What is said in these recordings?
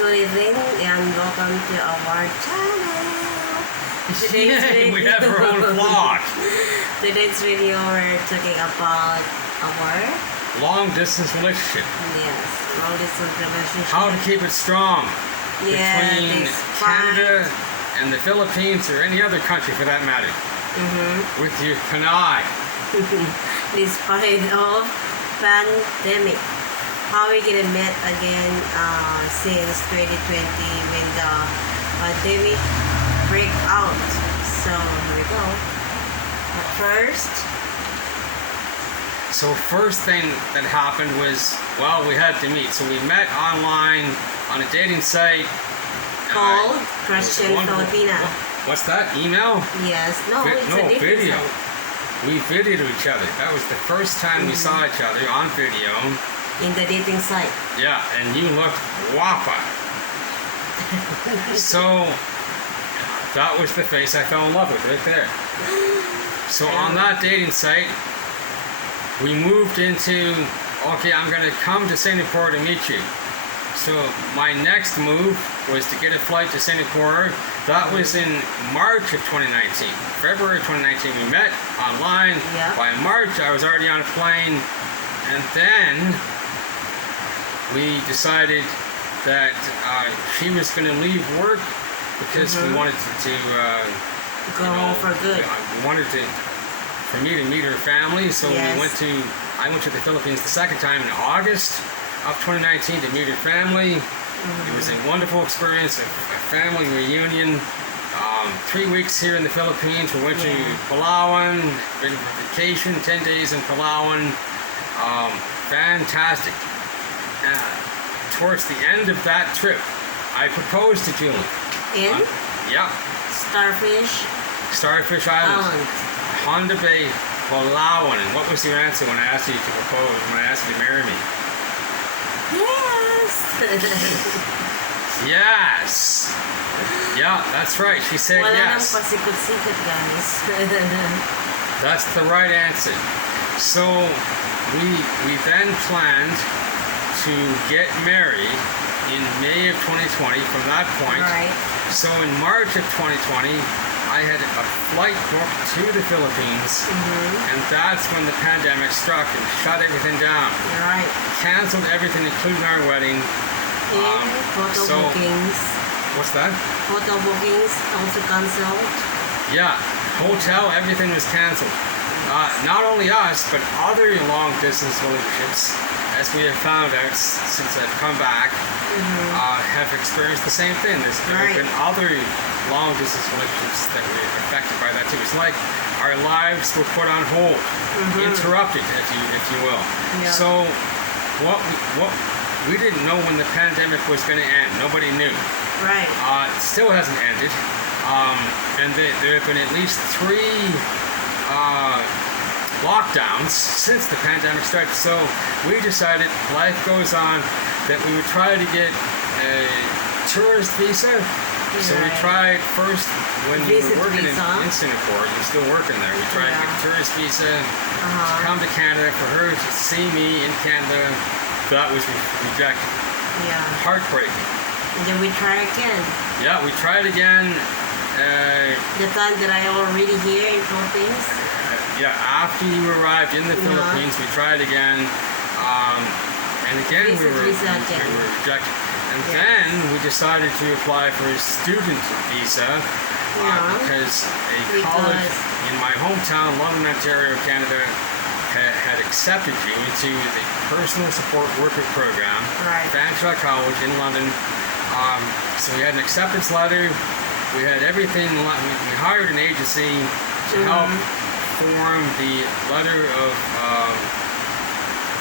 good evening and welcome to our channel. Today's video, we have our own vlog. Today's video we're talking about our Long distance relationship. yes, long distance relationship. How to keep it strong between despite- Canada and the Philippines or any other country for that matter. With your kaway. Despite of pandemic. How we gonna meet again since 2020 when the pandemic break out. So here we go. But first, So first thing that happened was, well, we had to meet. So we met online on a dating site. called It was Christian wonderful. Filipina. What's that? Email? Yes, no, it's a different video. site. We videoed each other. That was the first time we saw each other on video. In the dating site. Yeah, and you looked guapa. So that was the face I fell in love with right there. So on that dating site, we moved into, okay, I'm going to come to Singapore to meet you. So my next move was to get a flight to Singapore. That was in March of 2019. February 2019 we met online. Yeah. By March I was already on a plane. And then we decided that she was going to leave work because we wanted to Go home for good. we wanted for me to meet her family. So Yes. I went to the Philippines the second time in August of 2019 to meet her family. It was a wonderful experience, a family reunion. 3 weeks here in the Philippines. We went to Palawan, been on vacation, 10 days in Palawan. Fantastic. Towards the end of that trip, I proposed to Julie. In Yeah, Starfish Island, Island. Honda Bay, Palawan. And what was your answer when I asked you to propose, when I asked you to marry me? Yes. Yes. Yeah, that's right. She said Wala nang yes. pasikot-sikot, guys. That's the right answer. So we then planned to get married in May of 2020 from that point. Right. So in March of 2020, I had a flight booked to the Philippines, and that's when the pandemic struck and shut everything down. You're right. Canceled everything, including our wedding. And photo so- bookings. What's that? Photo bookings also cancelled. Yeah, hotel, everything was canceled. Not only us, but other long-distance relationships, as we have found out since I've come back, have experienced the same thing. There have been other long-distance relationships that were affected by that too. It's like our lives were put on hold, interrupted, if you will. Yeah. So, what we didn't know when the pandemic was going to end. Nobody knew. Right. It still hasn't ended, and there have been at least 3 lockdowns since the pandemic started. So we decided, life goes on, that we would try to get a tourist visa. So we tried first when you Visit were working in visa. Singapore. You're still working there. We tried to get a tourist visa to come to Canada for her to see me in Canada. That was rejected. Yeah. Heartbreaking. And then we try again. Yeah, we tried again. The time that I already here in Philippines. Yeah, after you arrived in the Philippines, we tried again. And again, we were rejected. And then we decided to apply for a student visa because a college in my hometown, London, Ontario, Canada, had accepted you into the Personal Support Worker Program, Fanshawe College in London. So we had an acceptance letter. We had everything. We hired an agency to help form the letter of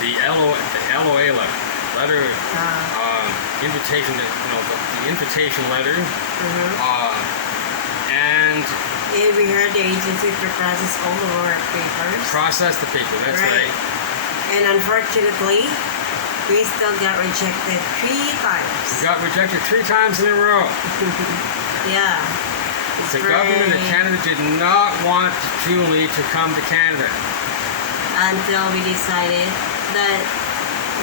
the LOA letter, invitation. The invitation letter, and we heard the agency to process all of our papers. Process the paper. That's right. And unfortunately, we still got rejected 3 times. We got rejected 3 times in a row. Yeah. The government of Canada did not want Julie to come to Canada. Until we decided that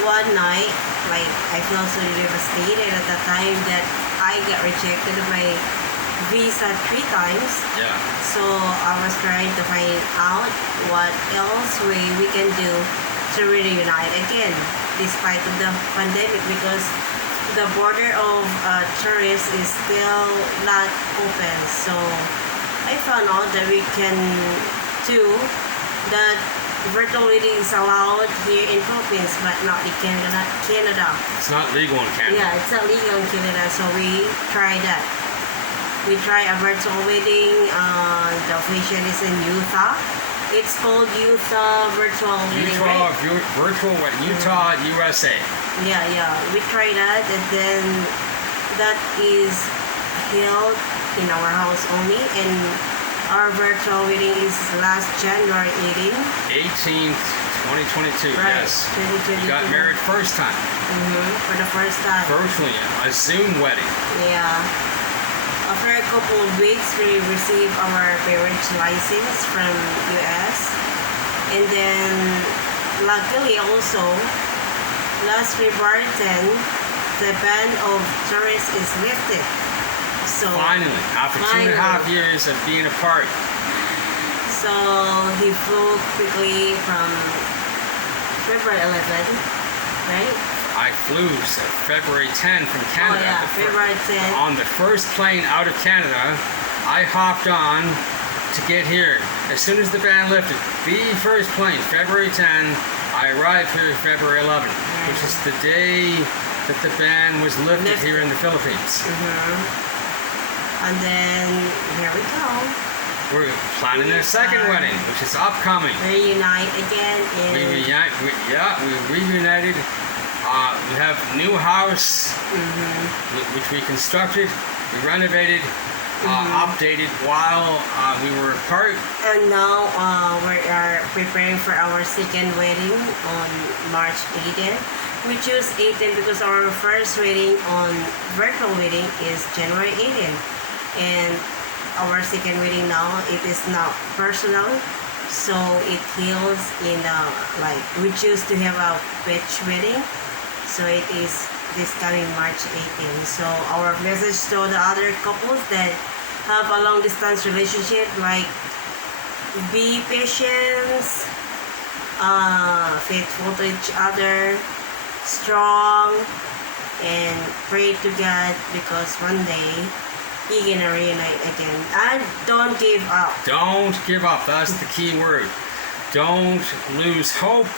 one night, like I felt so devastated at the time that I got rejected my visa 3 times. Yeah. So I was trying to find out what else we can do to reunite again, despite of the pandemic, because the border of tourists is still not open. So I found out that we can do that. Virtual wedding is allowed here in Philippines, but not in Canada. It's not legal in Canada. Yeah, it's not legal in Canada, so we tried that. We tried a virtual wedding. The occasion is in Utah. It's called Utah Virtual Wedding, right? Virtual wedding, Utah, USA. Yeah. We tried that, and then that is held in our house only, and our virtual wedding is last January 18th, 2022. Right, Yes. 2022. You got married first time. For the first time. Virtually, a Zoom wedding. Yeah. After a couple of weeks, we received our marriage license from US. And then, luckily also, last February 10, the ban of tourists is lifted. So Finally, after 2.5 years of being apart. So he flew quickly from February 11, right? I flew February 10 from Canada. Oh yeah, February 10. On the first plane out of Canada, I hopped on to get here. As soon as the ban lifted, the first plane, February 10, I arrived here February 11, which is the day that the ban was lifted here in the Philippines. And then here we go. We're planning a second wedding, which is upcoming. Reunite again. We reunited. We have a new house, which we constructed, we renovated, updated while we were apart. And now we are preparing for our second wedding on March 18th. We choose 18 because our first wedding on virtual wedding is January 18th. And our second wedding now, it is not personal. So it heals in like we choose to have a beach wedding. So it is this coming March 18th. So our message to the other couples that have a long distance relationship, like be patient, faithful to each other, strong, and pray to God, because one day you're gonna reunite again. And don't give up. Don't give up. That's the key word. Don't lose hope.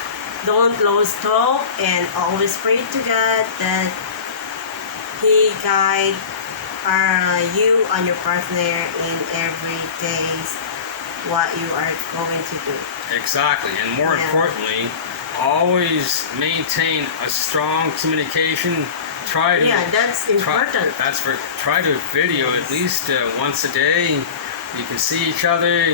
Don't lose hope, and always pray to God that He guide you and your partner in every days what you are going to do. Exactly, and more importantly, always maintain a strong communication. Try to that's important. Try to video at least once a day. You can see each other.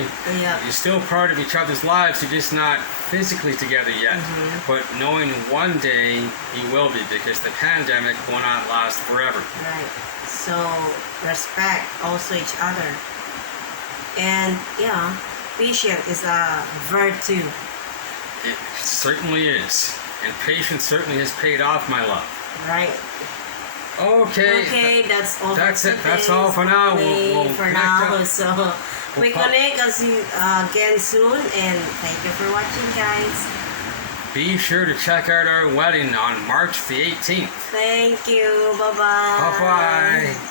Yeah. You're still part of each other's lives. You're just not physically together yet. But knowing one day you will be, because the pandemic will not last forever. Right. So respect also each other. And patience is a virtue. It certainly is. And patience certainly has paid off, my love. Right. Okay. That's all. That's it. That's all for now. We'll for connect now. up. So we connect again soon, and thank you for watching, guys. Be sure to check out our wedding on March the 18th. Thank you. Bye-bye. Bye-bye.